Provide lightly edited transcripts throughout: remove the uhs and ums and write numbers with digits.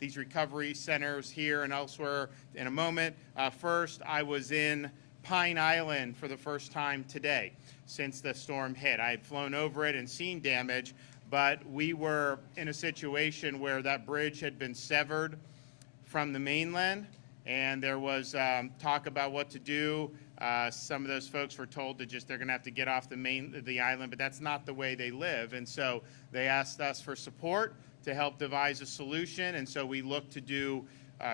these recovery centers here and elsewhere in a moment. First, I was in Pine Island for the first time today since the storm hit. I had flown over it and seen damage, but we were in a situation where that bridge had been severed from the mainland, and there was talk about what to do. Some of those folks were told that they're going to have to get off the island, but that's not the way they live. And so they asked us for support to help devise a solution. And so we looked to do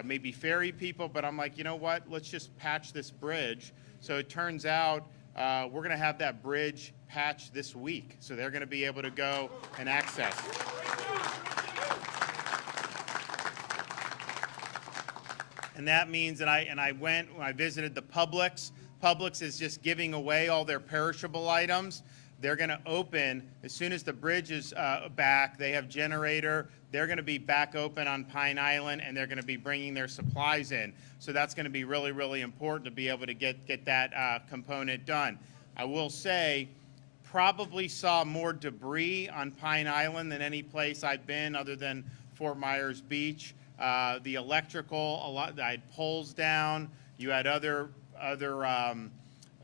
maybe ferry people, but I'm like, you know what? Let's just patch this bridge. So it turns out we're going to have that bridge patched this week. So they're going to be able to go and access. And that means that I visited the Publix. Publix is just giving away all their perishable items. They're going to open as soon as the bridge is back. They have generator. They're going to be back open on Pine Island, and they're going to be bringing their supplies in. So that's going to be really, really important to be able to get that component done. I will say, probably saw more debris on Pine Island than any place I've been other than Fort Myers Beach. The electrical, I had poles down. You had other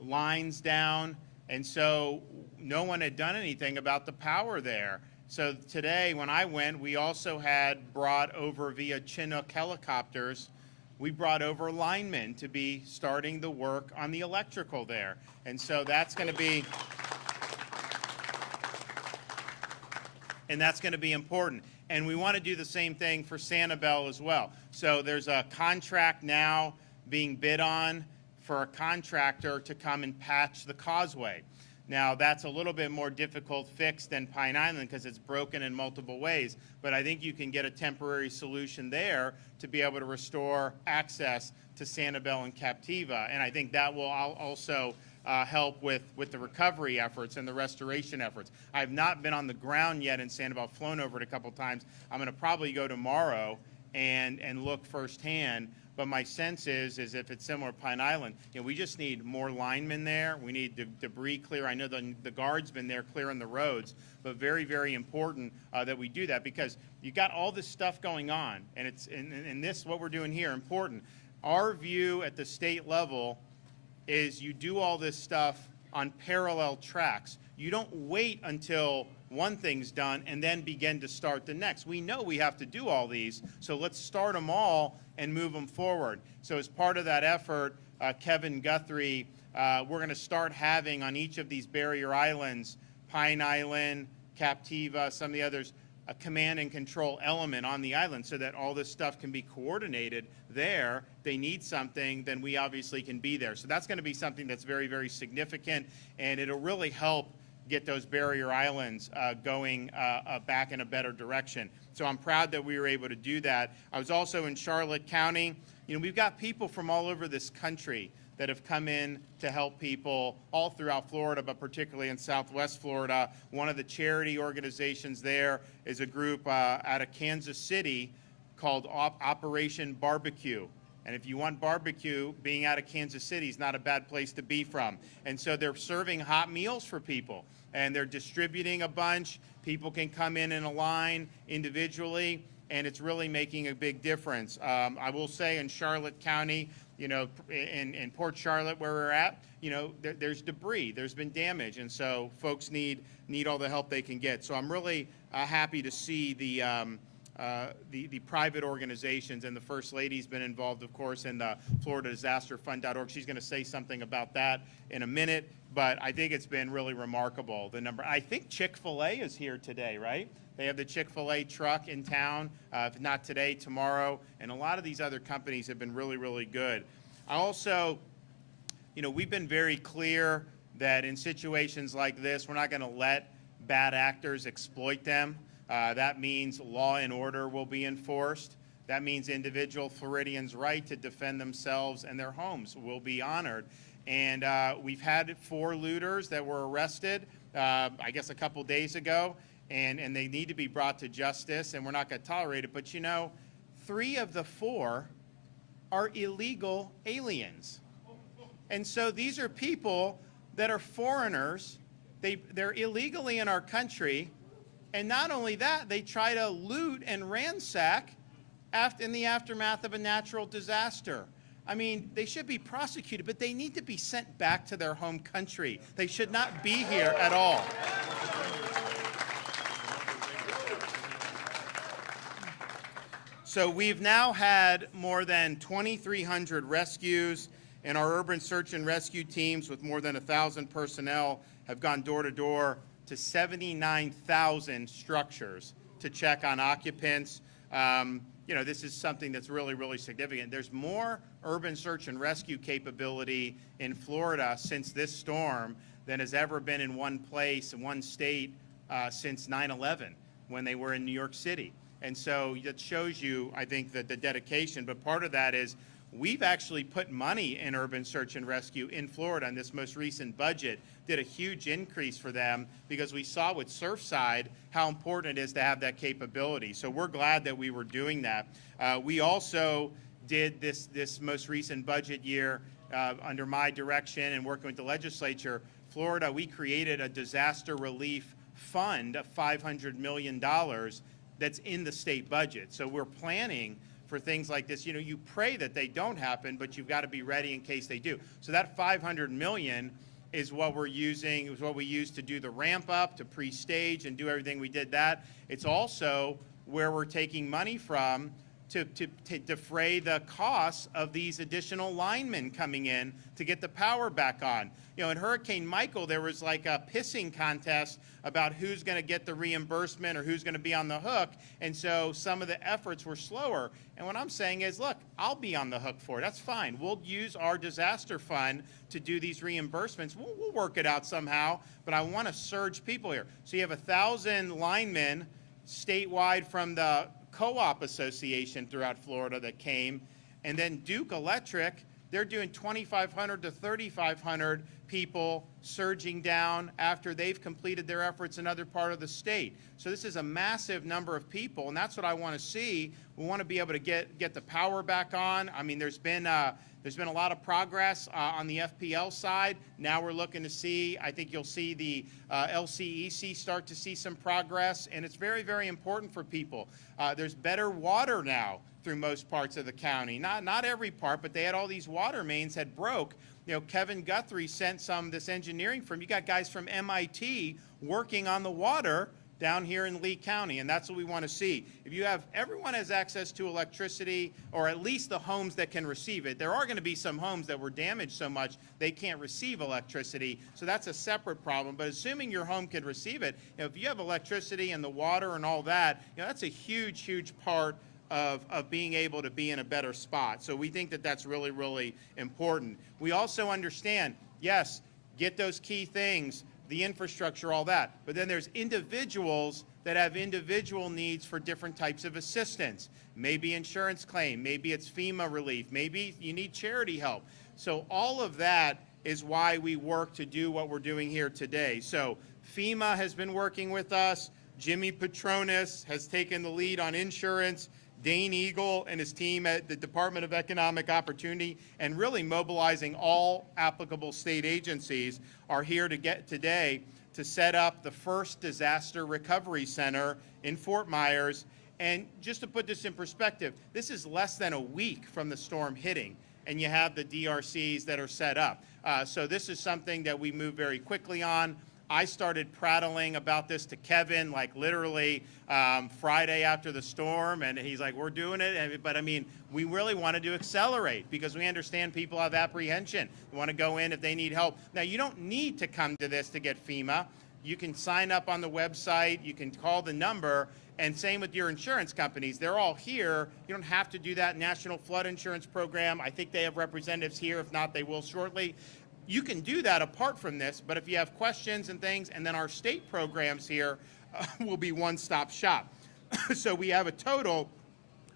lines down, and so no one had done anything about the power there. So today, when I went, we also had brought over via Chinook helicopters. We brought over linemen to be starting the work on the electrical there, and so that's going to be. And that's going to be important. And we want to do the same thing for Sanibel as well. So there's a contract now being bid on for a contractor to come and patch the causeway. Now, that's a little bit more difficult fix than Pine Island because it's broken in multiple ways. But I think you can get a temporary solution there to be able to restore access to Sanibel and Captiva. And I think that will also help with the recovery efforts and the restoration efforts. I have not been on the ground yet in Sanibel. I've flown over it a couple times. I'm going to probably go tomorrow and look firsthand. But my sense is if it's similar to Pine Island, we just need more linemen there. We need debris clear. I know the guards been there clearing the roads, but very, very important that we do that because you got all this stuff going on, and it's and this what we're doing here important. Our view at the state level is you do all this stuff on parallel tracks. You don't wait until one thing's done and then begin to start the next. We know we have to do all these, so let's start them all and move them forward. So as part of that effort, Kevin Guthrie, we're going to start having on each of these barrier islands, Pine Island, Captiva, some of the others, a command and control element on the island so that all this stuff can be coordinated there. If they need something, then we obviously can be there. So that's going to be something that's very, very significant, and it'll really help get those barrier islands going back in a better direction. So I'm proud that we were able to do that. I was also in Charlotte County. We've got people from all over this country that have come in to help people all throughout Florida, but particularly in Southwest Florida. One of the charity organizations there is a group out of Kansas City called Operation Barbecue. And if you want barbecue, being out of Kansas City is not a bad place to be from. And so they're serving hot meals for people, and they're distributing a bunch. People can come in a line individually, and it's really making a big difference. I will say in Charlotte County, in Port Charlotte where we're at, there's debris, there's been damage, and so folks need all the help they can get. So I'm really happy to see the private organizations, and the First Lady's been involved, of course, in the FloridaDisasterFund.org. She's going to say something about that in a minute, but I think it's been really remarkable. The number. I think Chick-fil-A is here today, right? They have the Chick-fil-A truck in town, if not today, tomorrow, and a lot of these other companies have been really, really good. I also, we've been very clear that in situations like this, we're not going to let bad actors exploit them. That means law and order will be enforced. That means individual Floridians' right to defend themselves and their homes will be honored. And we've had 4 looters that were arrested, I guess a couple days ago, and they need to be brought to justice, and we're not going to tolerate it. But 3 of the 4 are illegal aliens. And so these are people that are foreigners. They're illegally in our country. And not only that, they try to loot and ransack in the aftermath of a natural disaster. I mean, they should be prosecuted, but they need to be sent back to their home country. They should not be here at all. So we've now had more than 2,300 rescues, and our urban search and rescue teams with more than 1,000 personnel have gone door to door to 79,000 structures to check on occupants. You know, this is something that's really, really significant. There's more urban search and rescue capability in Florida since this storm than has ever been in one place, in one state, since 9/11, when they were in New York City. And so that shows you, I think, that the dedication, but part of that is we've actually put money in urban search and rescue in Florida in this most recent budget, did a huge increase for them because we saw with Surfside how important it is to have that capability. So we're glad that we were doing that. We also did this most recent budget year under my direction and working with the legislature, Florida, we created a disaster relief fund of $500 million that's in the state budget. So we're planning for things like this. You know, you pray that they don't happen, but you've got to be ready in case they do. So that $500 million is what we're using, is what we use to do the ramp up, to pre-stage and do everything we did that. It's also where we're taking money from to defray the costs of these additional linemen coming in to get the power back on. You know, in Hurricane Michael, there was like a pissing contest about who's going to get the reimbursement or who's going to be on the hook, and so some of the efforts were slower. And what I'm saying is, look, I'll be on the hook for it. That's fine. We'll use our disaster fund to do these reimbursements. We'll work it out somehow, but I want to surge people here. So you have 1,000 linemen statewide from the Co-op Association throughout Florida that came, and then Duke Electric, they're doing 2,500 to 3,500 people surging down after they've completed their efforts in other part of the state. So this is a massive number of people, and that's what I want to see. We want to be able to get the power back on. I mean, there's been a lot of progress on the FPL side. Now we're looking to see, I think you'll see the LCEC start to see some progress, and it's very, very important for people. There's better water now through most parts of the county. Not every part, but they had all these water mains that broke. You know, Kevin Guthrie sent this engineering firm. You got guys from MIT working on the water down here in Lee County, and that's what we want to see. If you have, everyone has access to electricity, or at least the homes that can receive it. There are going to be some homes that were damaged so much they can't receive electricity, so that's a separate problem. But assuming your home can receive it, you know, if you have electricity and the water and all that, you know, that's a huge, huge part of being able to be in a better spot. So we think that that's really, really important. We also understand, yes, get those key things, the infrastructure, all that. But then there's individuals that have individual needs for different types of assistance. Maybe insurance claim, maybe it's FEMA relief, maybe you need charity help. So all of that is why we work to do what we're doing here today. So FEMA has been working with us. Jimmy Petronis has taken the lead on insurance. Dane Eagle and his team at the Department of Economic Opportunity, and really mobilizing all applicable state agencies, are here today to set up the first disaster recovery center in Fort Myers. And just to put this in perspective, this is less than a week from the storm hitting, and you have the DRCs that are set up. So this is something that we move very quickly on. I started prattling about this to Kevin, like literally Friday after the storm, and he's like, we're doing it. But I mean, we really wanted to accelerate because we understand people have apprehension. They want to go in if they need help. Now, you don't need to come to this to get FEMA. You can sign up on the website, you can call the number, and same with your insurance companies. They're all here. You don't have to do that National Flood Insurance Program. I think they have representatives here. If not, they will shortly. You can do that apart from this, but if you have questions and things, and then our state programs here will be one-stop shop. So we have a total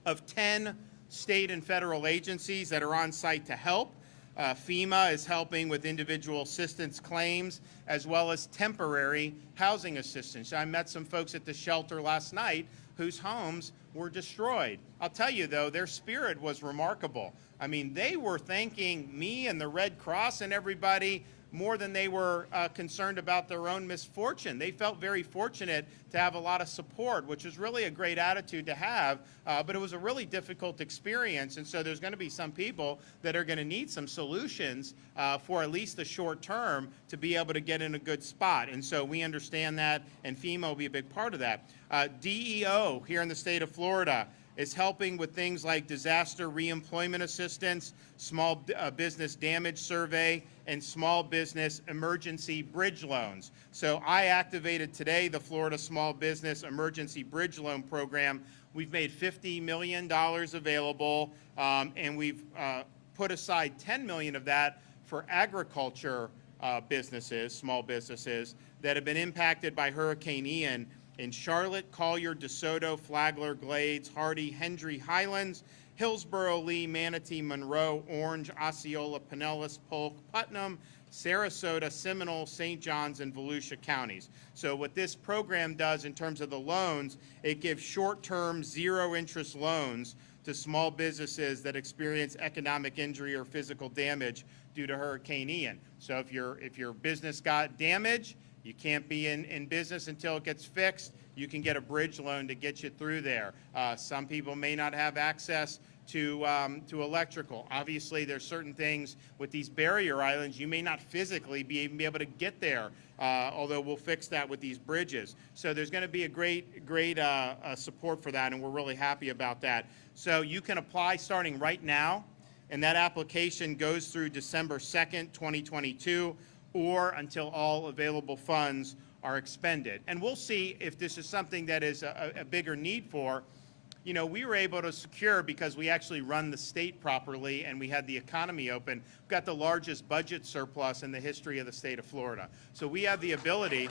of 10 state and federal agencies that are on site to help. FEMA is helping with individual assistance claims, as well as temporary housing assistance. I met some folks at the shelter last night whose homes were destroyed. I'll tell you, though, their spirit was remarkable. I mean, they were thanking me and the Red Cross and everybody more than they were concerned about their own misfortune. They felt very fortunate to have a lot of support, which is really a great attitude to have, but it was a really difficult experience, and so there's going to be some people that are going to need some solutions for at least the short term to be able to get in a good spot, and so we understand that, and FEMA will be a big part of that. DEO here in the state of Florida is helping with things like disaster reemployment assistance, small business damage survey, and small business emergency bridge loans. So I activated today the Florida Small Business Emergency Bridge Loan Program. We've made $50 million available, and we've put aside $10 million of that for agriculture businesses, small businesses, that have been impacted by Hurricane Ian in Charlotte, Collier, DeSoto, Flagler, Glades, Hardy, Hendry, Highlands, Hillsborough, Lee, Manatee, Monroe, Orange, Osceola, Pinellas, Polk, Putnam, Sarasota, Seminole, St. Johns, and Volusia counties. So what this program does in terms of the loans, it gives short-term, zero-interest loans to small businesses that experience economic injury or physical damage due to Hurricane Ian. So if your business got damaged, you can't be in business until it gets fixed, you can get a bridge loan to get you through there. Some people may not have access to electrical. Obviously, there's certain things with these barrier islands, you may not physically be able to get there, although we'll fix that with these bridges. So there's going to be a great support for that, and we're really happy about that. So you can apply starting right now, and that application goes through December 2nd, 2022, or until all available funds are expended. And we'll see if this is something that is a bigger need for. You know, we were able to secure, because we actually run the state properly and we had the economy open, we've got the largest budget surplus in the history of the state of Florida. So we have the ability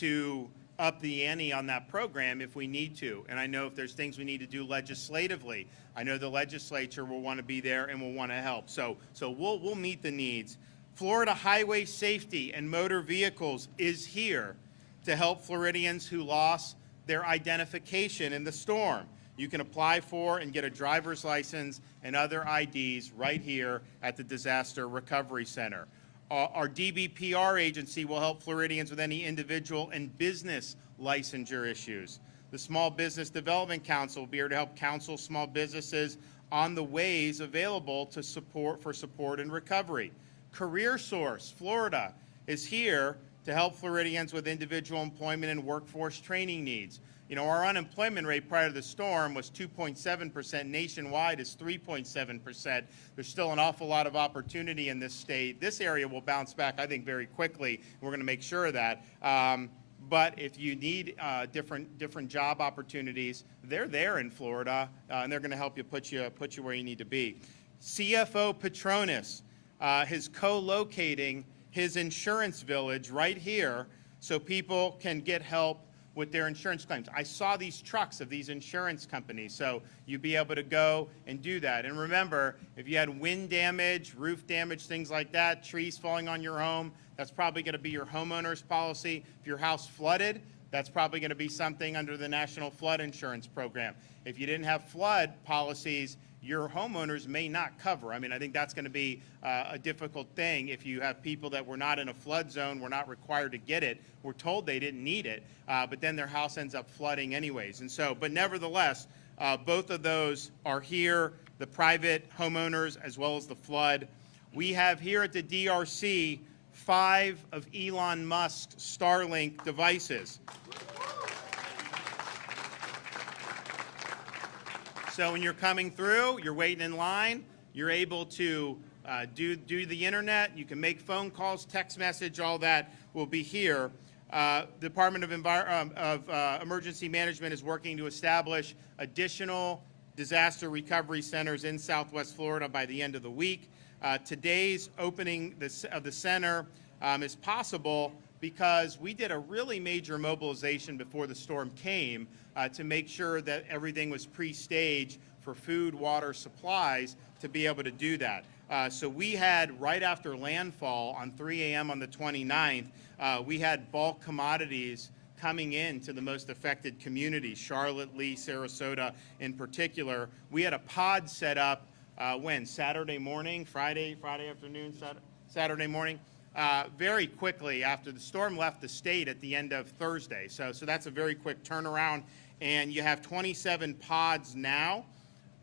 to up the ante on that program if we need to. And I know if there's things we need to do legislatively, I know the legislature will want to be there and will want to help. So we'll meet the needs. Florida Highway Safety and Motor Vehicles is here to help Floridians who lost their identification in the storm. You can apply for and get a driver's license and other IDs right here at the Disaster Recovery Center. Our DBPR agency will help Floridians with any individual and business licensure issues. The Small Business Development Council will be here to help counsel small businesses on the ways available to support and recovery. Career Source Florida is here to help Floridians with individual employment and workforce training needs. You know, our unemployment rate prior to the storm was 2.7%. Nationwide is 3.7%. There's still an awful lot of opportunity in this state. This area will bounce back, I think, very quickly. We're going to make sure of that. But if you need different job opportunities, they're there in Florida, and they're going to help you put you where you need to be. CFO Petronas is co-locating his insurance village right here so people can get help with their insurance claims. I saw these trucks of these insurance companies, so you'd be able to go and do that. And remember, if you had wind damage, roof damage, things like that, trees falling on your home, that's probably going to be your homeowner's policy. If your house flooded, that's probably going to be something under the National Flood Insurance Program. If you didn't have flood policies, your homeowners may not cover. I mean, I think that's going to be a difficult thing if you have people that were not in a flood zone, were not required to get it, were told they didn't need it, but then their house ends up flooding anyways. And so, but nevertheless, both of those are here, the private homeowners as well as the flood. We have here at the DRC 5 of Elon Musk's Starlink devices. So when you're coming through, you're waiting in line, you're able to do the internet, you can make phone calls, text message, all that will be here. Department of Emergency Management is working to establish additional disaster recovery centers in Southwest Florida by the end of the week. Today's opening of the center is possible because we did a really major mobilization before the storm came to make sure that everything was pre-staged for food, water, supplies to be able to do that. So we had, right after landfall on 3 a.m. on the 29th, we had bulk commodities coming into the most affected communities, Charlotte, Lee, Sarasota in particular. We had a pod set up Saturday morning, Friday afternoon, Saturday morning, very quickly after the storm left the state at the end of Thursday. So that's a very quick turnaround. And you have 27 pods now.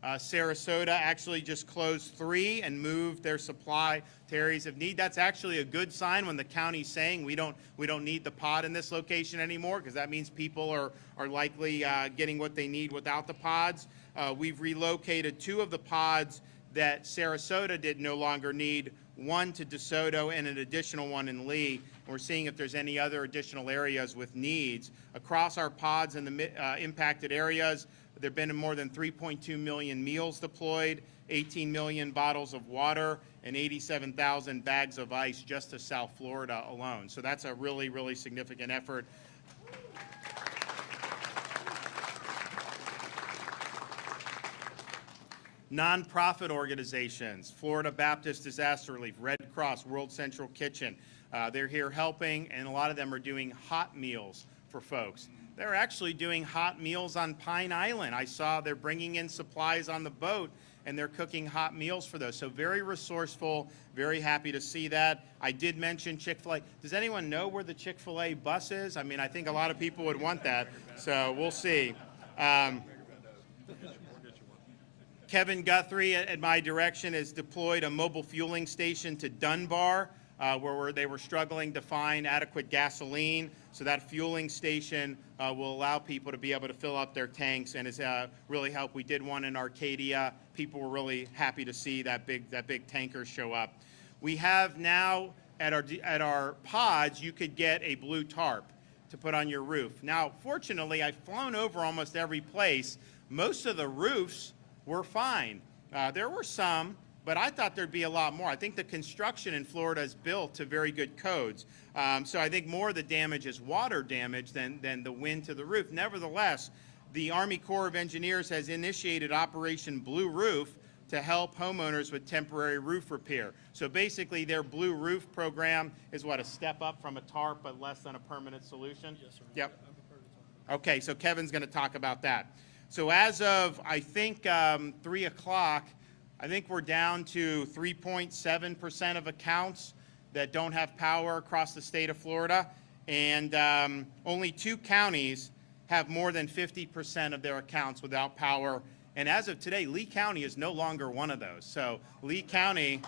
Sarasota actually just closed 3 and moved their supply to areas of need. That's actually a good sign when the county's saying we don't need the pod in this location anymore, because that means people are likely getting what they need without the pods. We've relocated 2 of the pods that Sarasota did no longer need, one to DeSoto and an additional one in Lee. And we're seeing if there's any other additional areas with needs. Across our pods in the impacted areas, there have been more than 3.2 million meals deployed, 18 million bottles of water, and 87,000 bags of ice just to South Florida alone. So that's a really, really significant effort. Nonprofit organizations, Florida Baptist Disaster Relief, Red Cross, World Central Kitchen, they're here helping, and a lot of them are doing hot meals for folks. They're actually doing hot meals on Pine Island. I saw they're bringing in supplies on the boat, and they're cooking hot meals for those. So very resourceful, very happy to see that. I did mention Chick-fil-A. Does anyone know where the Chick-fil-A bus is? I mean, I think a lot of people would want that, so we'll see. Kevin Guthrie, at my direction, has deployed a mobile fueling station to Dunbar, where they were struggling to find adequate gasoline. So that fueling station will allow people to be able to fill up their tanks and has really helped. We did one in Arcadia. People were really happy to see that big tanker show up. We have now at our pods, you could get a blue tarp to put on your roof. Now, fortunately, I've flown over almost every place. Most of the roofs were fine. There were some, but I thought there'd be a lot more. I think the construction in Florida is built to very good codes. So I think more of the damage is water damage than the wind to the roof. Nevertheless, the Army Corps of Engineers has initiated Operation Blue Roof to help homeowners with temporary roof repair. So basically their Blue Roof program is what, a step up from a tarp but less than a permanent solution? Yes, sir. Yep. Okay, so Kevin's gonna talk about that. So as of, I think, 3 o'clock, I think we're down to 3.7% of accounts that don't have power across the state of Florida, and only 2 counties have more than 50% of their accounts without power. And as of today, Lee County is no longer one of those. So Lee County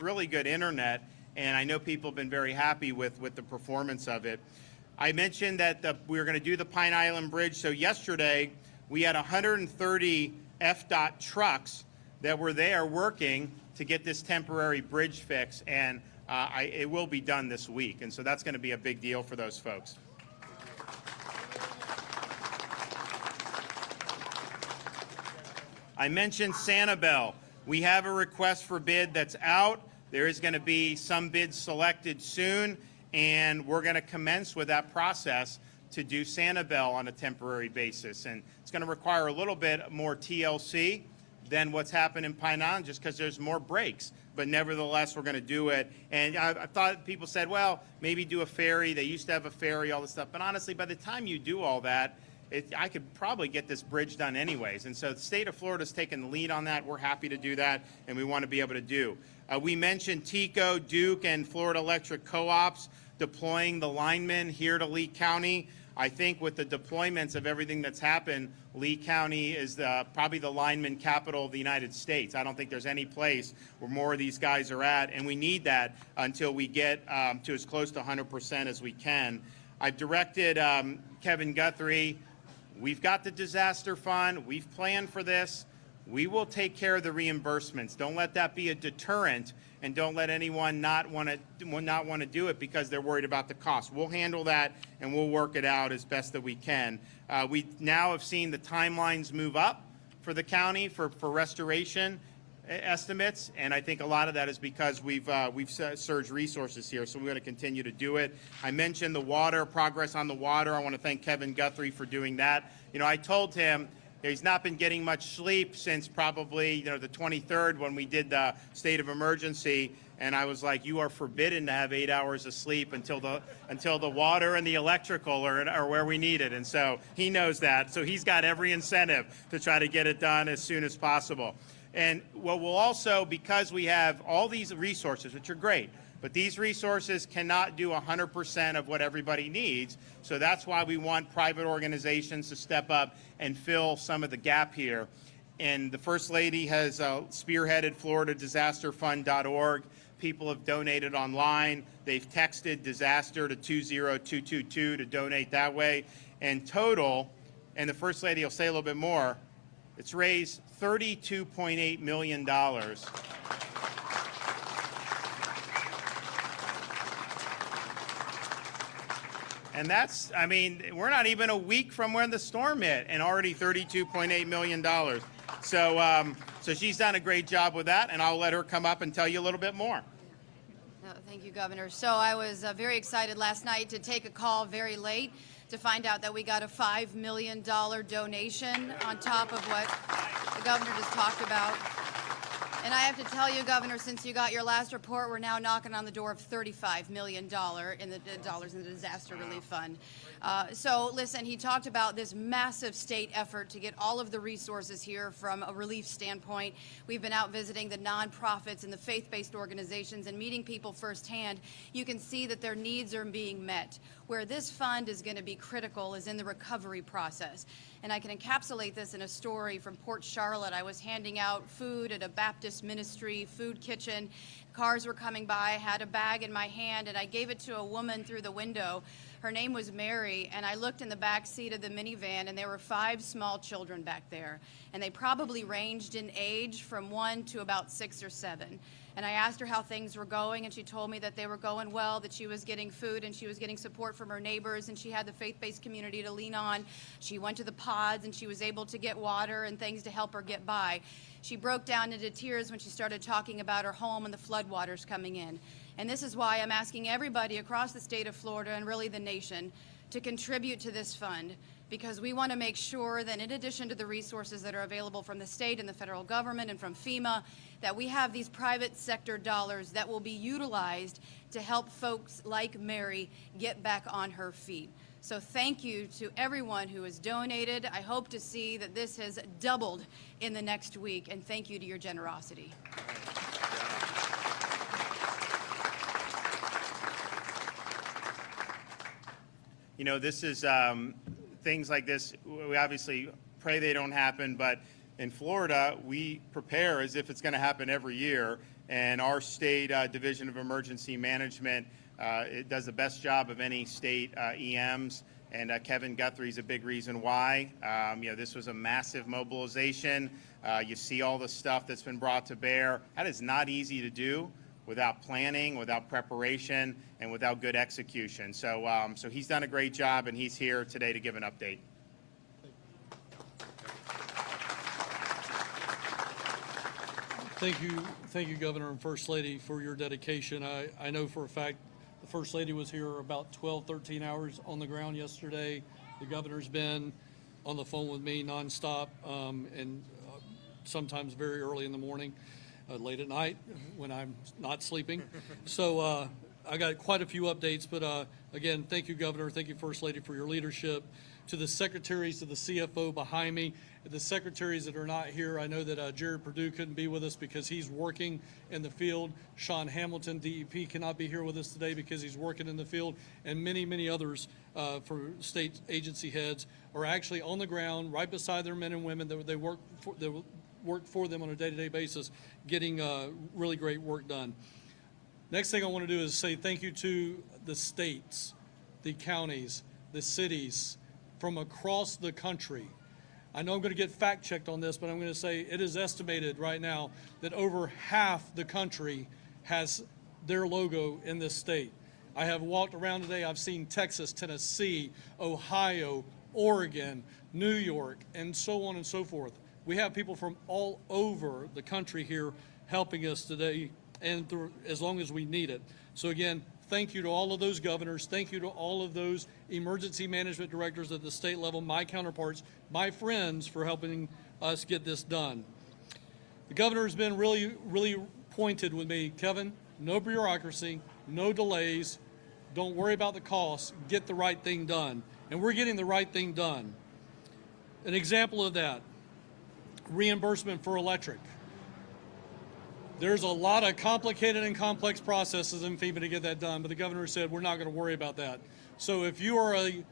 really good internet, and I know people have been very happy with the performance of it. I mentioned that we were going to do the Pine Island Bridge. So yesterday we had 130 FDOT trucks that were there working to get this temporary bridge fixed, and it will be done this week, and so that's going to be a big deal for those folks. I mentioned Sanibel. We have a request for bid that's out. There is going to be some bids selected soon, and we're going to commence with that process to do Sanibel on a temporary basis. And it's going to require a little bit more TLC than what's happened in Pine Island, just because there's more breaks. But nevertheless, we're going to do it. And I thought people said, well, maybe do a ferry. They used to have a ferry, all this stuff. But honestly, by the time you do all that, I could probably get this bridge done anyways. And so the state of Florida's taken the lead on that. We're happy to do that, and we want to be able to do. We mentioned TECO, Duke, and Florida Electric Co-ops deploying the linemen here to Lee County. I think with the deployments of everything that's happened, Lee County is probably the lineman capital of the United States. I don't think there's any place where more of these guys are at, and we need that until we get to as close to 100% as we can. I've directed Kevin Guthrie. We've got the disaster fund. We've planned for this. We will take care of the reimbursements. Don't let that be a deterrent, and don't let anyone not want to do it because they're worried about the cost. We'll handle that, and we'll work it out as best that we can. We now have seen the timelines move up for the county for restoration estimates, and I think a lot of that is because we've surged resources here, so we're going to continue to do it. I mentioned the water, progress on the water. I want to thank Kevin Guthrie for doing that. You know, I told him he's not been getting much sleep since probably, the 23rd when we did the state of emergency, and I was like, you are forbidden to have 8 hours of sleep until the water and the electrical are where we need it. And so he knows that, so he's got every incentive to try to get it done as soon as possible. And what we'll also, because we have all these resources, which are great, but these resources cannot do 100% of what everybody needs. So that's why we want private organizations to step up and fill some of the gap here. And the First Lady has spearheaded FloridaDisasterFund.org. People have donated online. They've texted disaster to 20222 to donate that way. And total, and the First Lady will say a little bit more, it's raised $32.8 million. And that's, I mean, we're not even a week from when the storm hit, and already $32.8 million. So she's done a great job with that, and I'll let her come up and tell you a little bit more. No, thank you, Governor. So I was very excited last night to take a call very late to find out that we got a $5 million donation on top of what the governor just talked about. And I have to tell you, Governor, since you got your last report, we're now knocking on the door of $35 million in the disaster relief fund. So listen, he talked about this massive state effort to get all of the resources here from a relief standpoint. We've been out visiting the nonprofits and the faith-based organizations and meeting people firsthand. You can see that their needs are being met. Where this fund is going to be critical is in the recovery process. And I can encapsulate this in a story from Port Charlotte. I was handing out food at a Baptist ministry food kitchen. Cars were coming by. I had a bag in my hand, and I gave it to a woman through the window. Her name was Mary, and I looked in the back seat of the minivan, and there were 5 small children back there. And they probably ranged in age from 1 to about 6 or 7. And I asked her how things were going, and she told me that they were going well, that she was getting food and she was getting support from her neighbors, and she had the faith-based community to lean on. She went to the pods, and she was able to get water and things to help her get by. She broke down into tears when she started talking about her home and the floodwaters coming in. And this is why I'm asking everybody across the state of Florida and really the nation to contribute to this fund, because we want to make sure that in addition to the resources that are available from the state and the federal government and from FEMA, that we have these private sector dollars that will be utilized to help folks like Mary get back on her feet. So thank you to everyone who has donated. I hope to see that this has doubled in the next week, and thank you to your generosity. You know, this is things like this, we obviously pray they don't happen, but in Florida, we prepare as if it's going to happen every year, and our state Division of Emergency Management it does the best job of any state EMs, and Kevin Guthrie's a big reason why. You know, this was a massive mobilization. You see all the stuff that's been brought to bear. That is not easy to do without planning, without preparation, and without good execution. So, so he's done a great job, and he's here today to give an update. Thank you, Governor and First Lady, for your dedication. I know for a fact The First Lady was here about 12, 13 hours on the ground yesterday. The governor's been on the phone with me nonstop, and sometimes very early in the morning, late at night when I'm not sleeping. So I got quite a few updates, but again, thank you, Governor. Thank you, First Lady, for your leadership. To the secretaries, to the CFO behind me, the secretaries that are not here, I know that Jared Perdue couldn't be with us because he's working in the field. Sean Hamilton, DEP, cannot be here with us today because he's working in the field, and many, many others for state agency heads are actually on the ground right beside their men and women that they work for them on a day-to-day basis, getting really great work done. Next thing I want to do is say thank you to the states, the counties, the cities from across the country. I know I'm going to get fact-checked on this, but I'm going to say it is estimated right now that over half the country has their logo in this state. I have walked around today. I've seen Texas, Tennessee, Ohio, Oregon, New York, and so on and so forth. We have people from all over the country here helping us today and through, as long as we need it. So again, thank you to all of those governors. Thank you to all of those emergency management directors at the state level, my counterparts, my friends, for helping us get this done. The governor has been really, really pointed with me. Kevin, no bureaucracy, no delays. Don't worry about the costs. Get the right thing done. And we're getting the right thing done. An example of that, reimbursement for electric. There's a lot of complicated and complex processes in FEMA to get that done, but the governor said we're not going to worry about that. So if you are a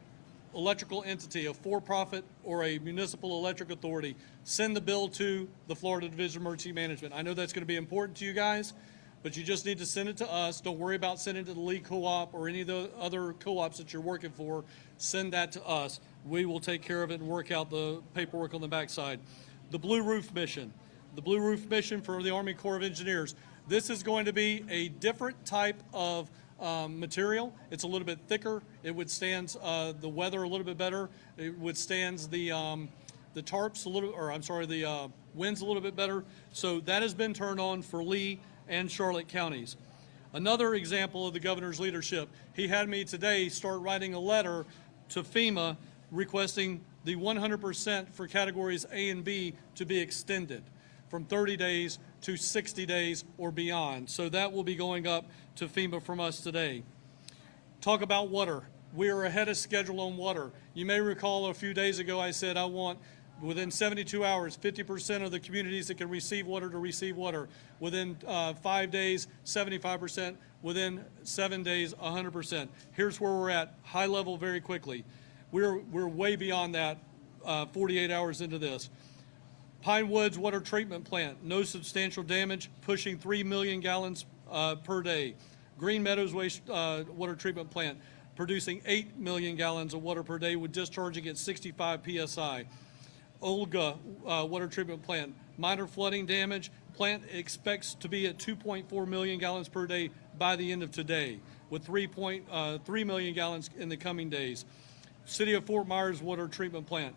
electrical entity, a for-profit or a municipal electric authority, send the bill to the Florida Division of Emergency Management. I know that's going to be important to you guys, but you just need to send it to us. Don't worry about sending it to the lead co-op or any of the other co-ops that you're working for. Send that to us. We will take care of it and work out the paperwork on the backside. The Blue Roof Mission. The Blue Roof Mission for the Army Corps of Engineers. This is going to be a different type of material. It's a little bit thicker. It withstands the weather a little bit better. It withstands the tarps a little, or I'm sorry, the winds a little bit better. So that has been turned on for Lee and Charlotte counties. Another example of the governor's leadership, he had me today start writing a letter to FEMA requesting the 100% for categories A and B to be extended from 30 days to 60 days or beyond. So that will be going up to FEMA from us today. Talk about water. We are ahead of schedule on water. You may recall a few days ago I said I want within 72 hours 50% of the communities that can receive water to receive water. Within 5 days, 75%. Within 7 days, 100%. Here's where we're at, high level very quickly. We're way beyond that 48 hours into this. Pine Woods Water Treatment Plant, no substantial damage, pushing 3 million gallons per day. Green Meadows Water Treatment Plant, producing 8 million gallons of water per day with discharging at 65 PSI. Olga Water Treatment Plant, minor flooding damage. Plant expects to be at 2.4 million gallons per day by the end of today, with 3.3 million gallons in the coming days. City of Fort Myers Water Treatment Plant.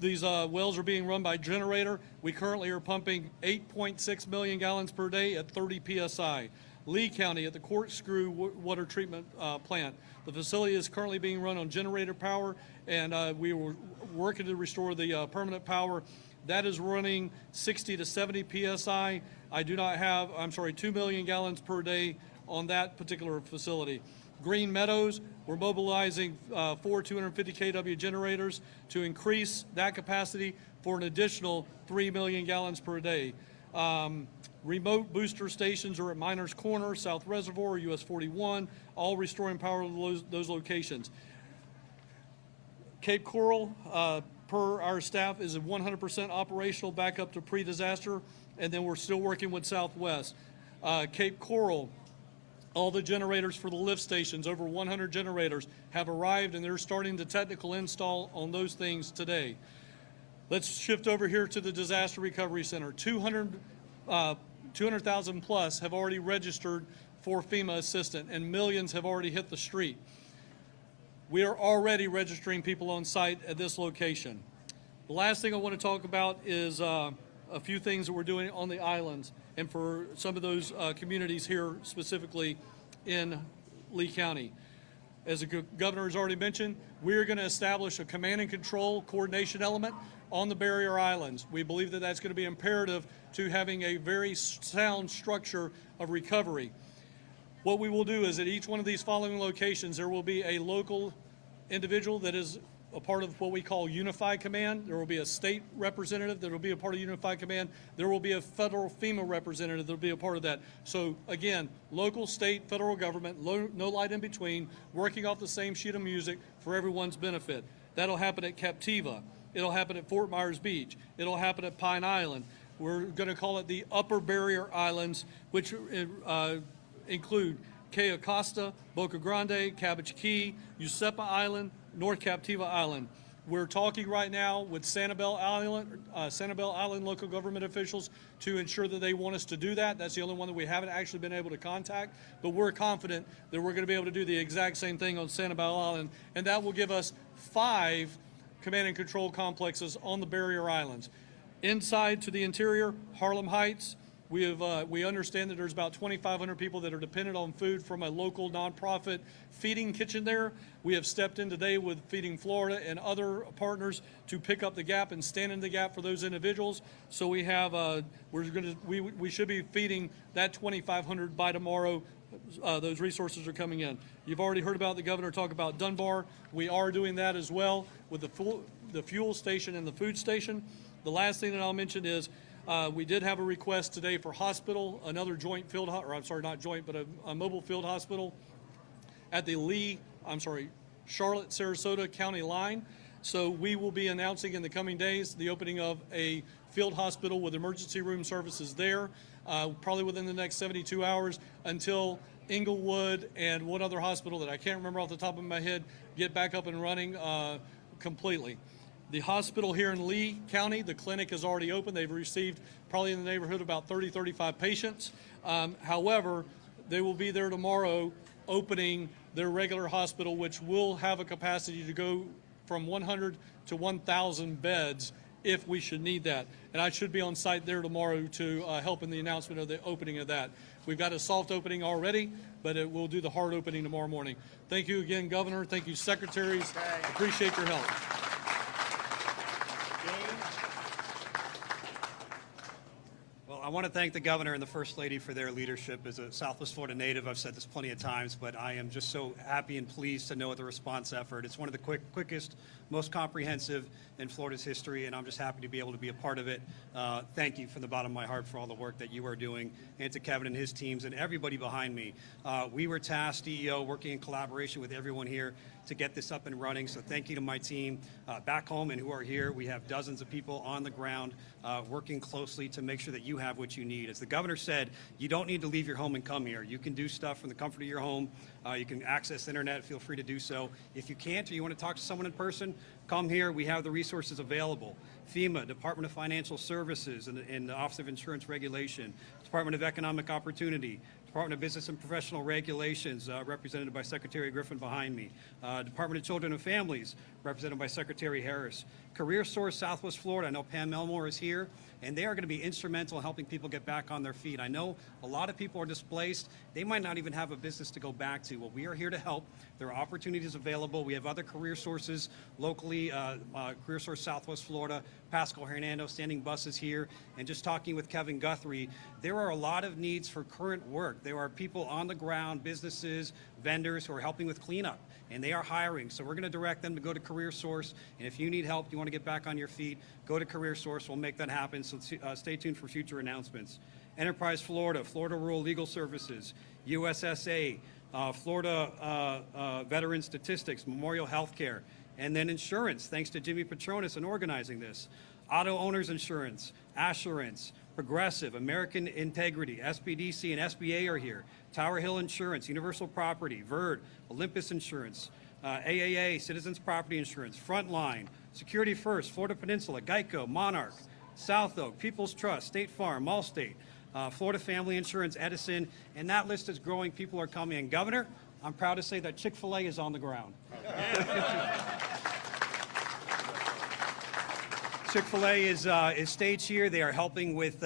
These wells are being run by generator. We currently are pumping 8.6 million gallons per day at 30 PSI. Lee County at the Corkscrew Water Treatment Plant. The facility is currently being run on generator power, and we were working to restore the permanent power. That is running 60 to 70 PSI. I do not have, 2 million gallons per day on that particular facility. Green Meadows, we're mobilizing 4 250 kW generators to increase that capacity for an additional 3 million gallons per day. Remote booster stations are at Miners Corner, South Reservoir, US 41, all restoring power to those locations. Cape Coral, per our staff, is 100% operational back up to pre-disaster, and then we're still working with Southwest. Cape Coral, all the generators for the lift stations, over 100 generators, have arrived, and they're starting the technical install on those things today. Let's shift over here to the Disaster Recovery Center. 200,000 plus have already registered for FEMA assistance, and millions have already hit the street. We are already registering people on site at this location. The last thing I want to talk about is a few things that we're doing on the islands and for some of those communities here, specifically in Lee County. As the governor has already mentioned, we're going to establish a command and control coordination element on the barrier islands. We believe that that's going to be imperative to having a very sound structure of recovery. What we will do is at each one of these following locations, there will be a local individual that is a part of what we call Unified Command. There will be a state representative that will be a part of Unified Command. There will be a federal FEMA representative that will be a part of that. So again, local, state, federal government, no light in between, working off the same sheet of music for everyone's benefit. That'll happen at Captiva. It'll happen at Fort Myers Beach. It'll happen at Pine Island. We're going to call it the Upper Barrier Islands, which include Cayo Costa, Boca Grande, Cabbage Key, Yusepa Island, North Captiva Island. We're talking right now with Sanibel Island local government officials to ensure that they want us to do that. That's the only one that we haven't actually been able to contact, but we're confident that we're going to be able to do the exact same thing on Sanibel Island, and that will give us 5 command and control complexes on the barrier islands. Inside to the interior, Harlem Heights, we understand that there's about 2,500 people that are dependent on food from a local nonprofit feeding kitchen there. We have stepped in today with Feeding Florida and other partners to pick up the gap and stand in the gap for those individuals. So we have we should be feeding that 2,500 by tomorrow. Those resources are coming in. You've already heard about the governor talk about Dunbar. We are doing that as well with the fuel station and the food station. The last thing that I'll mention is we did have a request today for hospital, another joint field, or I'm sorry, not joint, but a mobile field hospital at the Charlotte-Sarasota County line. So we will be announcing in the coming days the opening of a field hospital with emergency room services there, probably within the next 72 hours until Inglewood and one other hospital that I can't remember off the top of my head get back up and running completely. The hospital here in Lee County, the clinic is already open. They've received probably in the neighborhood of about 30, 35 patients. However, they will be there tomorrow opening their regular hospital, which will have a capacity to go from 100 to 1,000 beds if we should need that. And I should be on site there tomorrow to help in the announcement of the opening of that. We've got a soft opening already, but we'll do the hard opening tomorrow morning. Thank you again, Governor. Thank you, secretaries. Appreciate your help. I want to thank the governor and the first lady for their leadership. As a Southwest Florida native, I've said this plenty of times, but I am just so happy and pleased to know the response effort. It's one of the quickest, most comprehensive in Florida's history, and I'm just happy to be able to be a part of it. Thank you from the bottom of my heart for all the work that you are doing, and to Kevin and his teams and everybody behind me. We were tasked, DEO, working in collaboration with everyone here to get this up and running. So thank you to my team back home and who are here. We have dozens of people on the ground working closely to make sure that you have what you need. As the governor said, you don't need to leave your home and come here. You can do stuff from the comfort of your home. You can access the internet. Feel free to do so. If you can't or you want to talk to someone in person, come here. We have the resources available. FEMA, Department of Financial Services and the Office of Insurance Regulation, Department of Economic Opportunity, Department of Business and Professional Regulations, represented by Secretary Griffin behind me. Department of Children and Families, represented by Secretary Harris. Career Source Southwest Florida, I know Pam Elmore is here, and they are going to be instrumental in helping people get back on their feet. I know a lot of people are displaced. They might not even have a business to go back to. Well, we are here to help. There are opportunities available. We have other career sources locally, Career Source Southwest Florida, Pascal Hernando, standing buses here, and just talking with Kevin Guthrie, there are a lot of needs for current work. There are people on the ground, businesses, vendors who are helping with cleanup, and they are hiring. So we're going to direct them to go to Career Source, and if you need help, you want to get back on your feet, go to Career Source. We'll make that happen, so stay tuned for future announcements. Enterprise Florida, Florida Rural Legal Services, USSA, Florida Veteran Statistics, Memorial Healthcare, and then insurance, thanks to Jimmy Petronis in organizing this. Auto Owners Insurance, Assurance, Progressive, American Integrity, SBDC and SBA are here. Tower Hill Insurance, Universal Property, Verd, Olympus Insurance, AAA, Citizens Property Insurance, Frontline, Security First, Florida Peninsula, Geico, Monarch, South Oak, People's Trust, State Farm, Allstate, Florida Family Insurance, Edison, and that list is growing. People are coming. And Governor, I'm proud to say that Chick-fil-A is on the ground. Chick-fil-A is staged here. They are helping with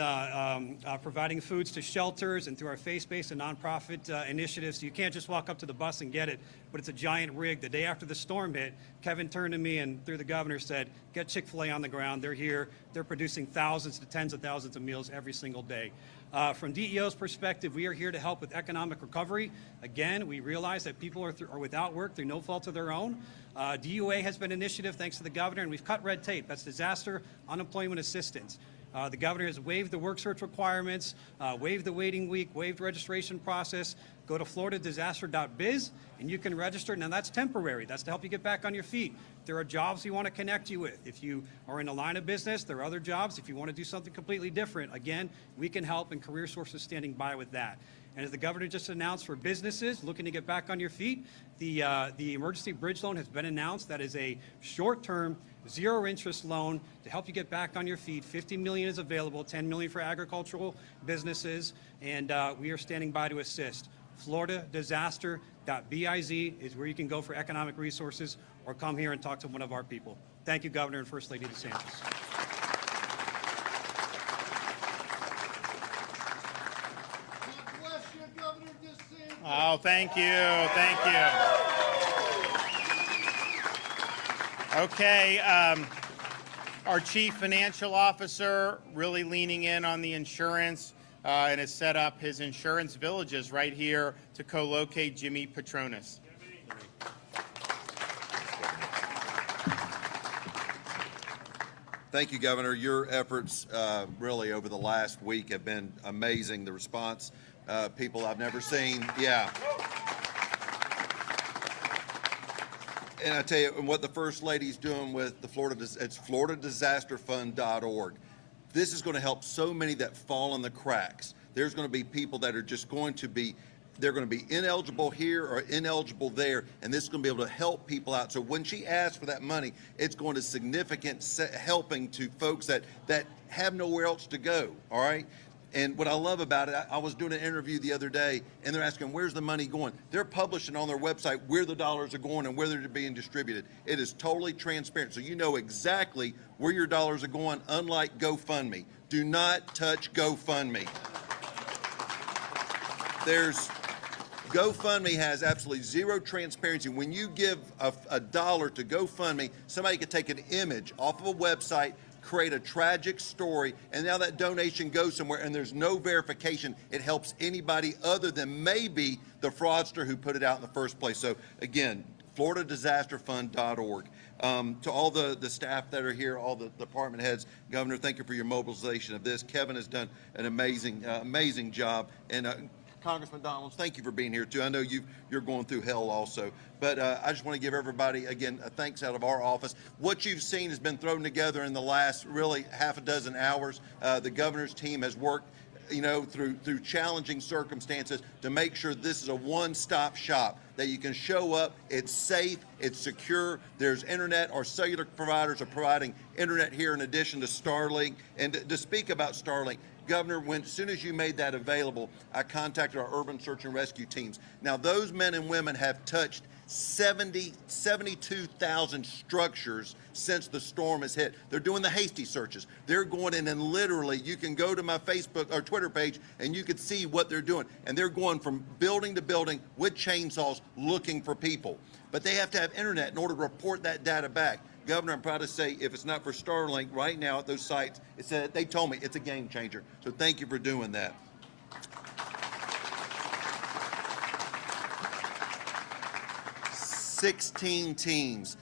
providing foods to shelters and through our faith-based and nonprofit initiatives. So you can't just walk up to the bus and get it, but it's a giant rig. The day after the storm hit, Kevin turned to me and through the governor said, get Chick-fil-A on the ground. They're here. They're producing thousands to tens of thousands of meals every single day. From DEO's perspective, we are here to help with economic recovery. Again, we realize that people are without work through no fault of their own. DUA has been an initiative thanks to the governor, and we've cut red tape. That's disaster unemployment assistance. The governor has waived the work search requirements, waived the waiting week, waived registration process. Go to floridadisaster.biz and you can register. Now that's temporary. That's to help you get back on your feet. There are jobs we want to connect you with. If you are in a line of business, there are other jobs. If you want to do something completely different, again, we can help, and Career Source is standing by with that. And as the governor just announced, for businesses looking to get back on your feet, the emergency bridge loan has been announced. That is a short-term, zero-interest loan to help you get back on your feet. $50 million is available, $10 million for agricultural businesses, and we are standing by to assist. FloridaDisaster.biz is where you can go for economic resources, or come here and talk to one of our people. Thank you, Governor and First Lady DeSantis. Oh, thank you. Thank you. Okay, our Chief Financial Officer really leaning in on the insurance and has set up his insurance villages right here to co-locate Jimmy Petronas. Thank you, Governor. Your efforts really over the last week have been amazing. The response, people I've never seen. Yeah. And I tell you, what the First Lady's doing with the it's floridadisasterfund.org. This is going to help so many that fall in the cracks. There's going to be people that are just going to be, they're going to be ineligible here or ineligible there, and this is going to be able to help people out. So when she asks for that money, it's going to significant helping to folks that have nowhere else to go, all right? And what I love about it, I was doing an interview the other day, and they're asking, where's the money going? They're publishing on their website where the dollars are going and where they're being distributed. It is totally transparent, so you know exactly where your dollars are going, unlike GoFundMe. Do not touch GoFundMe. GoFundMe has absolutely zero transparency. When you give a dollar to GoFundMe, somebody could take an image off of a website, create a tragic story, and now that donation goes somewhere and there's no verification. It helps anybody other than maybe the fraudster who put it out in the first place. So again, FloridaDisasterFund.org. To all the staff that are here, all the department heads, Governor, thank you for your mobilization of this. Kevin has done an amazing job. And Congressman Donalds, thank you for being here too. I know you're going through hell also, but I just want to give everybody again a thanks out of our office. What you've seen has been thrown together in the last really half a dozen hours. The governor's team has worked, you know, through challenging circumstances to make sure this is a one-stop shop, that you can show up, it's safe, it's secure, there's internet. Our cellular providers are providing internet here in addition to Starlink. And to speak about Starlink, Governor, as soon as you made that available, I contacted our urban search and rescue teams. Now, those men and women have touched 72,000 structures since the storm has hit. They're doing the hasty searches. They're going in and literally, you can go to my Facebook or Twitter page and you can see what they're doing. And they're going from building to building with chainsaws looking for people. But they have to have internet in order to report that data back. Governor, I'm proud to say, if it's not for Starlink right now at those sites, they told me it's a game changer. So thank you for doing that. Sixteen teams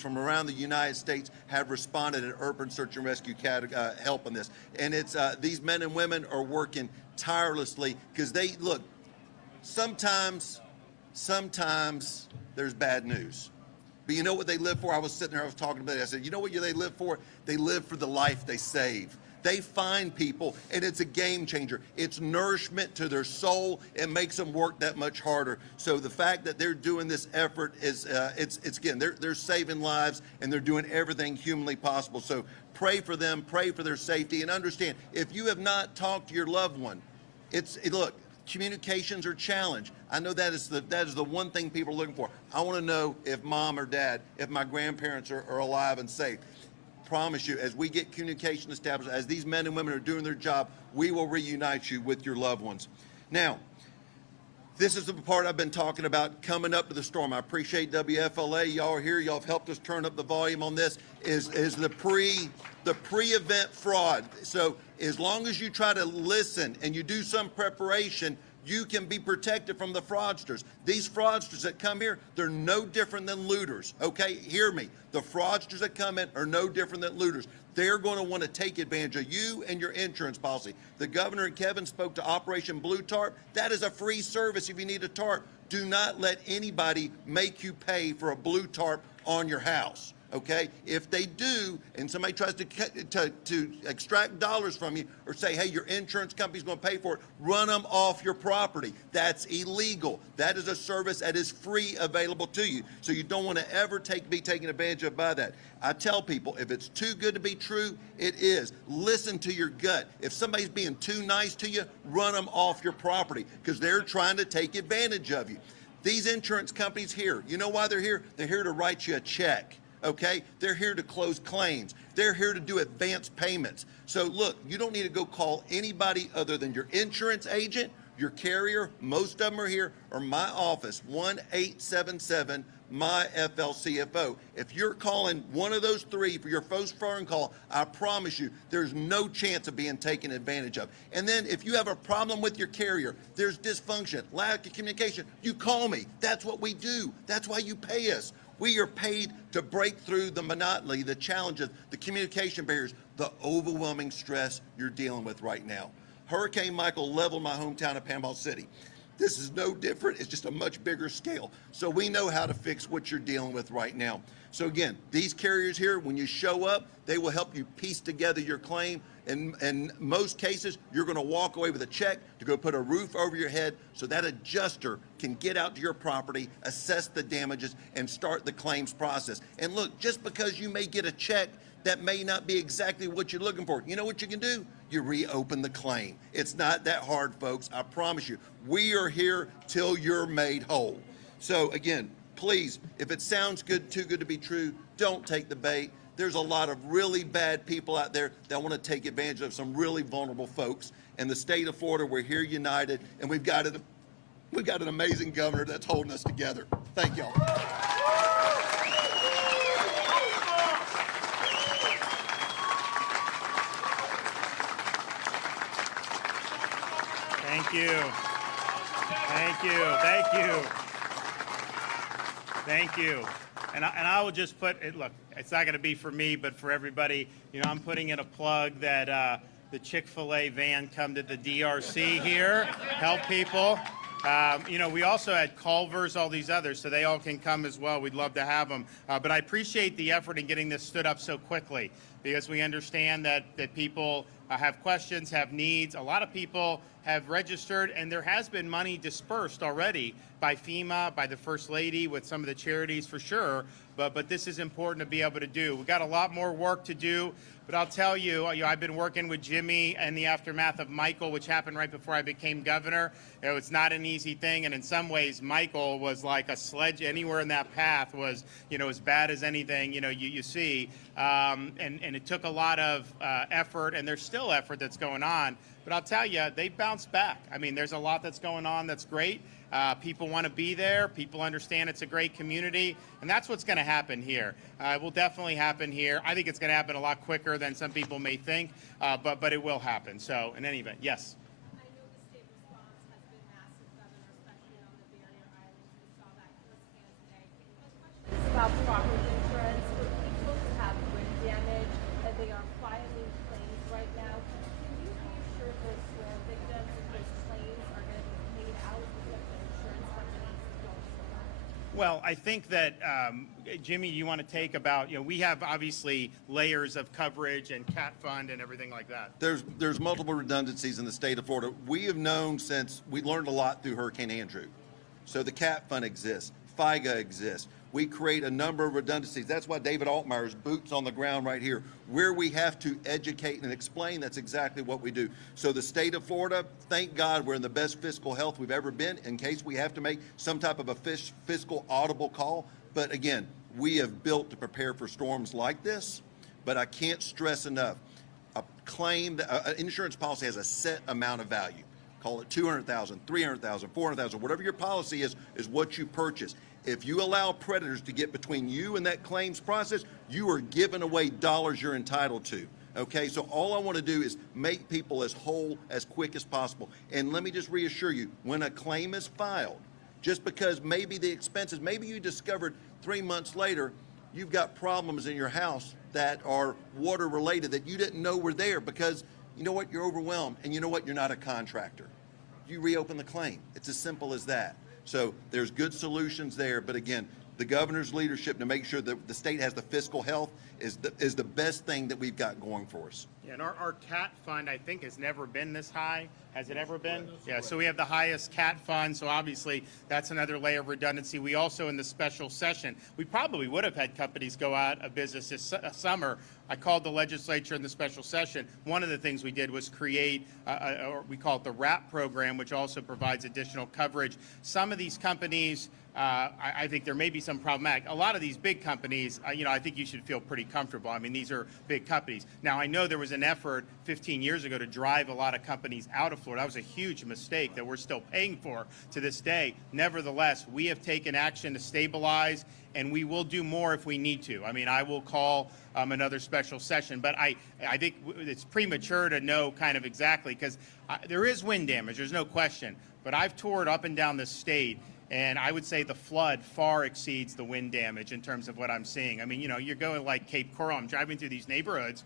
from around the United States have responded in urban search and rescue help in this. And it's these men and women are working tirelessly because sometimes there's bad news. But you know what they live for? I was sitting there, I was talking about it. I said, you know what they live for? They live for the life they save. They find people, and it's a game changer. It's nourishment to their soul. It makes them work that much harder. So the fact that they're doing this effort is, it's again, they're saving lives, and they're doing everything humanly possible. So pray for them, pray for their safety, and understand, if you have not talked to your loved one, look, communications are challenged. I know that is the one thing people are looking for. I want to know if mom or dad, if my grandparents are alive and safe. promise you, as we get communication established, as these men and women are doing their job, we will reunite you with your loved ones. Now, this is the part I've been talking about coming up to the storm. I appreciate WFLA. Y'all are here. Y'all have helped us turn up the volume on this. Is the pre-event fraud. So as long as you try to listen and you do some preparation, you can be protected from the fraudsters. These fraudsters that come here, they're no different than looters. Okay, hear me. The fraudsters that come in are no different than looters. They're going to want to take advantage of you and your insurance policy. The governor and Kevin spoke to Operation Blue Tarp. That is a free service if you need a tarp. Do not let anybody make you pay for a blue tarp on your house. Okay, if they do, and somebody tries to extract dollars from you or say, hey, your insurance company's going to pay for it, run them off your property. That's illegal. That is a service that is free available to you. So you don't want to ever be taken advantage of by that. I tell people, if it's too good to be true, it is. Listen to your gut. If somebody's being too nice to you, run them off your property because they're trying to take advantage of you. These insurance companies here, you know why they're here? They're here to write you a check. Okay, they're here to close claims. They're here to do advance payments. So look, you don't need to go call anybody other than your insurance agent, your carrier, most of them are here, or my office, 1-877-MY-FLCFO. If you're calling one of those three for your first phone call, I promise you, there's no chance of being taken advantage of. And then if you have a problem with your carrier, there's dysfunction, lack of communication, you call me. That's what we do. That's why you pay us. We are paid to break through the monotony, the challenges, the communication barriers, the overwhelming stress you're dealing with right now. Hurricane Michael leveled my hometown of Panama City. This is no different. It's just a much bigger scale. So we know how to fix what you're dealing with right now. So again, these carriers here, when you show up, they will help you piece together your claim. In most cases, you're going to walk away with a check to go put a roof over your head so that adjuster can get out to your property, assess the damages, and start the claims process. And look, just because you may get a check that may not be exactly what you're looking for, you know what you can do? You reopen the claim. It's not that hard, folks. I promise you. We are here till you're made whole. So again, please, if it sounds good, too good to be true, don't take the bait. There's a lot of really bad people out there that want to take advantage of some really vulnerable folks. In the state of Florida, we're here united, and we've got an amazing governor that's holding us together. Thank y'all. Thank you. Thank you. Thank you. Thank you. And I will just put it, look, it's not going to be for me, but for everybody. You know, I'm putting in a plug that the Chick-fil-A van come to the DRC here, help people. You know, we also had Culver's, all these others, so they all can come as well. We'd love to have them. But I appreciate the effort in getting this stood up so quickly because we understand that people have questions, have needs. A lot of people have registered, and there has been money dispersed already by FEMA, by the First Lady, with some of the charities for sure, but this is important to be able to do. We've got a lot more work to do, but I'll tell you, I've been working with Jimmy in the aftermath of Michael, which happened right before I became governor. It was not an easy thing, and in some ways, Michael was like a sledge. Anywhere in that path was, you know, as bad as anything, you know, you see, and it took a lot of effort, and there's still effort that's going on. But I'll tell you, they bounced back. I mean, there's a lot that's going on that's great. People want to be there. People understand it's a great community. And that's what's going to happen here. It will definitely happen here. I think it's going to happen a lot quicker than some people may think, but it will happen. So in any event, yes. I know the state response has been massive, Governor, especially on the barrier islands. We saw that firsthand today. Questions about property insurance for people who have wind damage and they are filing claims right now. Can you reassure those storm victims that those claims are going to be paid out if the insurance companies don't show up? Well, I think that, Jimmy, you want to take about, you know, we have obviously layers of coverage and cat fund and everything like that. There's multiple redundancies in the state of Florida. We have known since we learned a lot through Hurricane Andrew. So the cat fund exists, FIGA exists. We create a number of redundancies. That's why David Altmaier's boots on the ground right here. Where we have to educate and explain, that's exactly what we do. So the state of Florida, thank God we're in the best fiscal health we've ever been in case we have to make some type of a fiscal audible call. But again, we have built to prepare for storms like this. but I can't stress enough, a claim, an insurance policy has a set amount of value. Call it $200,000, $300,000, $400,000, whatever your policy is what you purchase. If you allow predators to get between you and that claims process, you are giving away dollars you're entitled to. Okay, so all I want to do is make people as whole as quick as possible. And let me just reassure you, when a claim is filed, just because maybe the expenses, maybe you discovered 3 months later, you've got problems in your house that are water related that you didn't know were there because you know what, you're overwhelmed, and you know what, you're not a contractor. You reopen the claim. It's as simple as that. So there's good solutions there, but again, the governor's leadership to make sure that the state has the fiscal health is the best thing that we've got going for us. Yeah, and our CAT fund, I think, has never been this high. Has it ever been? Yeah, so we have the highest CAT fund, so obviously that's another layer of redundancy. We also, in the special session, we probably would have had companies go out of business this summer. I called the legislature in the special session. One of the things we did was create, we call it the RAP program, which also provides additional coverage. Some of these companies, I think there may be some problematic. A lot of these big companies, I think you should feel pretty comfortable. I mean, these are big companies. Now, I know there was an effort 15 years ago to drive a lot of companies out of Florida. That was a huge mistake that we're still paying for to this day. Nevertheless, we have taken action to stabilize, and we will do more if we need to. I mean, I will call another special session, but I think it's premature to know kind of exactly, because there is wind damage, there's no question, but I've toured up and down the state, and I would say the flood far exceeds the wind damage in terms of what I'm seeing. I mean, you're going like Cape Coral, I'm driving through these neighborhoods,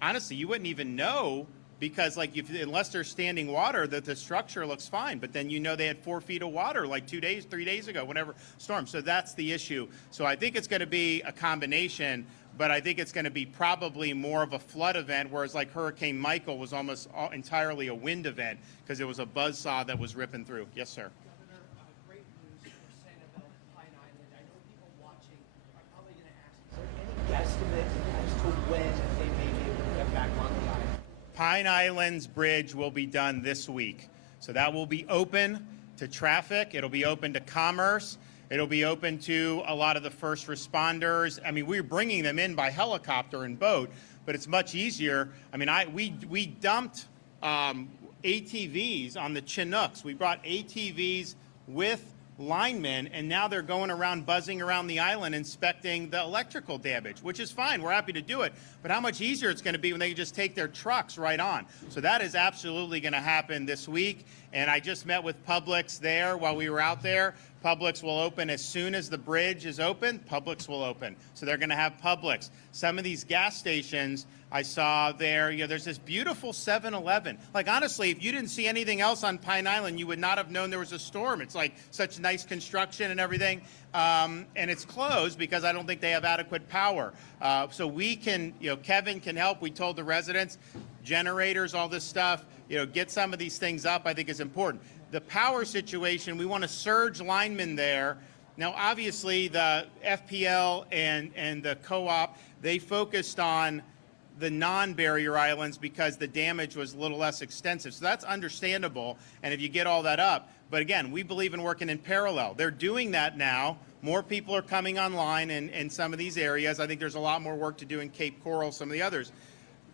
honestly, you wouldn't even know, because unless there's standing water, that the structure looks fine, but then they had 4 feet of water like 3 days ago, whenever storm. So that's the issue. So I think it's going to be a combination, but I think it's going to be probably more of a flood event, whereas like Hurricane Michael was almost entirely a wind event, because it was a buzzsaw that was ripping through. Yes, sir. Governor, great news for Sanibel and Pine Island. I know people watching are probably going to ask, is there any guesstimate as to when they may be able to get back on the island? Pine Island's bridge will be done this week. So that will be open to traffic. It'll be open to commerce. It'll be open to a lot of the first responders. I mean, we're bringing them in by helicopter and boat, but it's much easier. I mean, we dumped ATVs on the Chinooks. We brought ATVs with linemen, and now they're going around, buzzing around the island, inspecting the electrical damage, which is fine. We're happy to do it. But how much easier it's going to be when they can just take their trucks right on. So that is absolutely going to happen this week. And I just met with Publix there while we were out there. Publix will open as soon as the bridge is open. Publix will open. So they're going to have Publix. Some of these gas stations I saw there, there's this beautiful 7-Eleven. Like, honestly, if you didn't see anything else on Pine Island, you would not have known there was a storm. It's like such nice construction and everything. And it's closed because I don't think they have adequate power. So we can, Kevin can help. We told the residents, generators, all this stuff, get some of these things up, I think is important. The power situation, we want to surge linemen there. Now, obviously, the FPL and the co-op, they focused on the non-barrier islands because the damage was a little less extensive. So that's understandable, and if you get all that up. But again, we believe in working in parallel. They're doing that now. More people are coming online in some of these areas. I think there's a lot more work to do in Cape Coral, some of the others.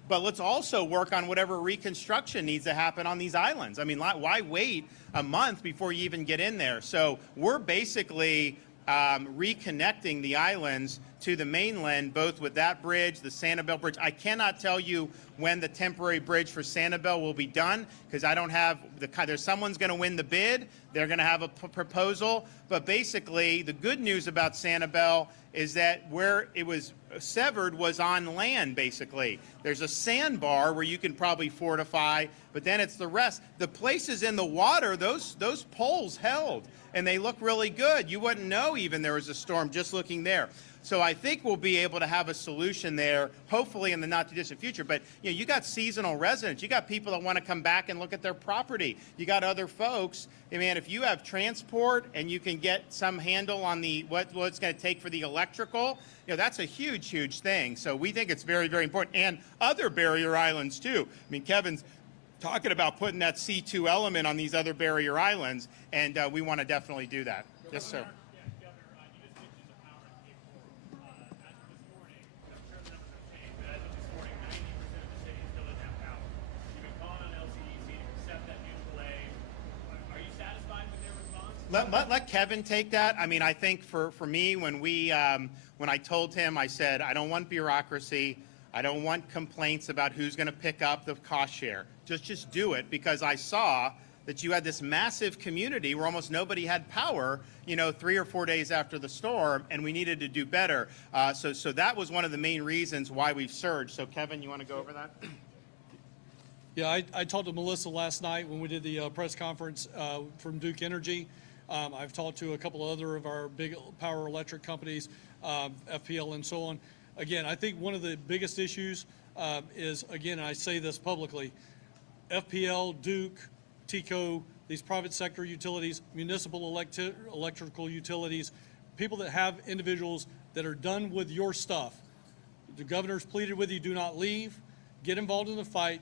But let's also work on whatever reconstruction needs to happen on these islands. I mean, why wait a month before you even get in there? So we're basically reconnecting the islands to the mainland, both with that bridge, the Sanibel bridge. I cannot tell you when the temporary bridge for Sanibel will be done, because I don't have there's someone's going to win the bid. They're going to have a proposal. But basically, the good news about Sanibel is that where it was severed was on land, basically. There's a sandbar where you can probably fortify, but then it's the rest. The places in the water, those poles held, and they look really good. You wouldn't know even there was a storm just looking there. So I think we'll be able to have a solution there, hopefully in the not-too-distant future. But you got seasonal residents. You got people that want to come back and look at their property. You got other folks. I mean, if you have transport and you can get some handle on what it's going to take for the electrical, that's a huge, huge thing. So we think it's very, very important. And other barrier islands, too. I mean, Kevin's talking about putting that C2 element on these other barrier islands, and we want to definitely do that. Yes, sir. Let Kevin take that. I mean, I think for me, when I told him, I said, I don't want bureaucracy. I don't want complaints about who's going to pick up the cost share. Just do it, because I saw that you had this massive community where almost nobody had power, 3 or 4 days after the storm, and we needed to do better. So that was one of the main reasons why we've surged. So Kevin, you want to go over that? Yeah, I talked to Melissa last night when we did the press conference from Duke Energy. I've talked to a couple other of our big power electric companies, FPL and so on. Again, I think one of the biggest issues is, again, and I say this publicly, FPL, Duke, TECO, these private sector utilities, municipal electrical utilities, people that have individuals that are done with your stuff. The governor's pleaded with you, do not leave, get involved in the fight,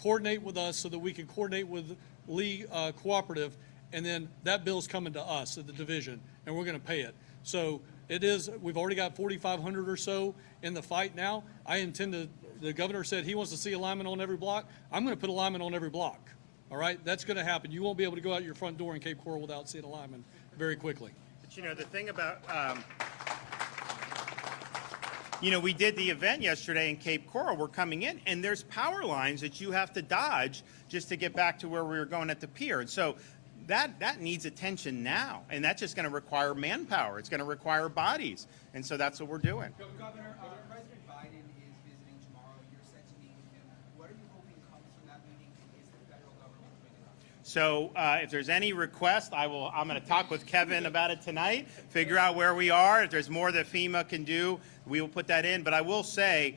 coordinate with us so that we can coordinate with Lee Cooperative, and then that bill's coming to us at the division, and we're going to pay it. So it is, we've already got 4,500 or so in the fight now. I intend to, the governor said he wants to see alignment on every block. I'm going to put alignment on every block. All right, that's going to happen. You won't be able to go out your front door in Cape Coral without seeing alignment very quickly. But the thing about, we did the event yesterday in Cape Coral. We're coming in, and there's power lines that you have to dodge just to get back to where we were going at the pier. And so that needs attention now, and that's just going to require manpower. It's going to require bodies, and so that's what we're doing. Governor, President Biden is visiting tomorrow. You're set to meet with him. What are you hoping comes from that meeting? Is the federal government doing enough? So if there's any request, I'm going to talk with Kevin about it tonight, figure out where we are. If there's more that FEMA can do, we will put that in. But I will say,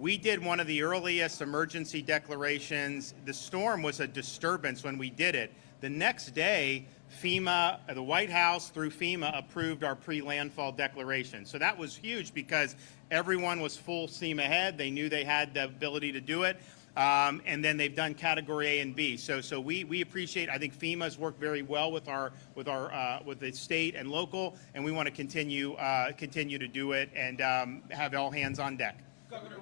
we did one of the earliest emergency declarations. The storm was a disturbance when we did it. The next day, FEMA, the White House through FEMA approved our pre-landfall declaration. So that was huge because everyone was full steam ahead. They knew they had the ability to do it. And then they've done category A and B. So we appreciate, I think FEMA's worked very well with the state and local, and we want to continue to do it and have all hands on deck. Governor,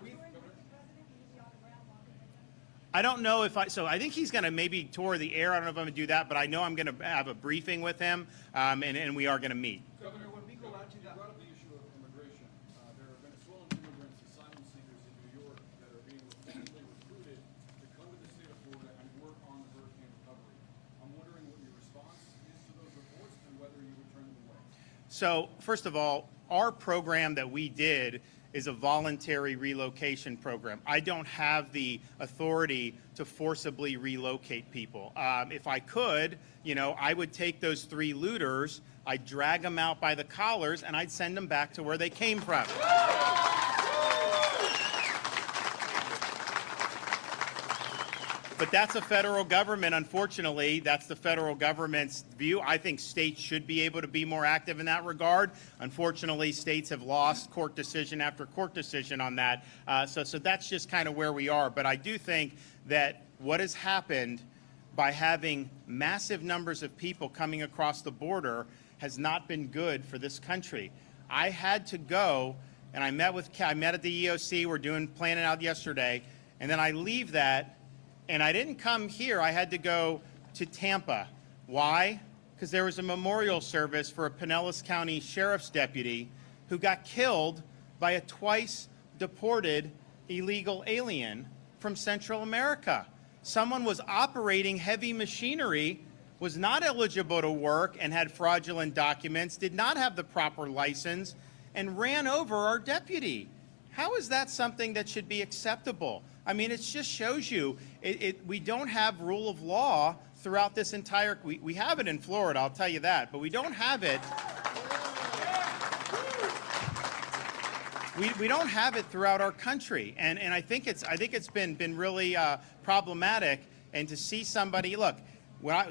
I don't know if I think he's going to maybe tour the air. I don't know if I'm going to do that, but I know I'm going to have a briefing with him, and we are going to meet. Governor, when we go out to the brought up the issue of immigration. There are Venezuelan immigrants, asylum seekers in New York that are being repeatedly recruited to come to the state of Florida and work on the hurricane recovery. I'm wondering what your response is to those reports and whether you would turn them away. So first of all, our program that we did is a voluntary relocation program. I don't have the authority to forcibly relocate people. If I could, I would take those 3 looters, I'd drag them out by the collars, and I'd send them back to where they came from. But that's a federal government, unfortunately. That's the federal government's view. I think states should be able to be more active in that regard. Unfortunately, states have lost court decision after court decision on that. So that's just kind of where we are. But I do think that what has happened by having massive numbers of people coming across the border has not been good for this country. I had to go, and I met at the EOC. We're planning out yesterday, and then I leave that. And I didn't come here. I had to go to Tampa. Why? Because there was a memorial service for a Pinellas County Sheriff's deputy who got killed by a twice deported illegal alien from Central America. Someone was operating heavy machinery, was not eligible to work and had fraudulent documents, did not have the proper license, and ran over our deputy. How is that something that should be acceptable? I mean, it just shows you we don't have rule of law throughout this entire, we have it in Florida, I'll tell you that, but we don't have it. We don't have it throughout our country, and I think it's been really problematic. And to see somebody, look,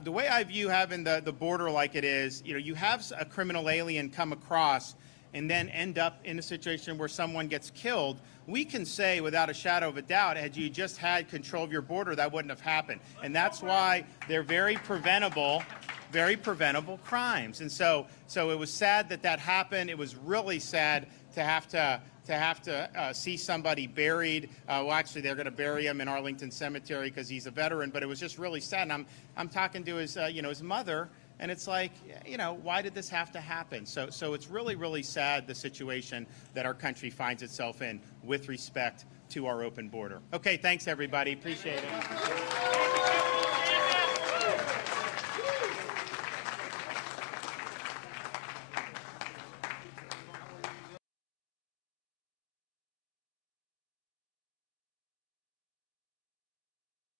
the way I view having the border like it is, you have a criminal alien come across and then end up in a situation where someone gets killed. We can say without a shadow of a doubt, had you just had control of your border, that wouldn't have happened. And that's why they're very preventable crimes. And so it was sad that happened. It was really sad to have to see somebody buried. Well, actually, they're going to bury him in Arlington Cemetery because he's a veteran. But it was just really sad. And I'm talking to his his mother, And it's like, you know, why did this have to happen? So it's really, really sad, the situation that our country finds itself in with respect to our open border. Okay, thanks everybody, appreciate it.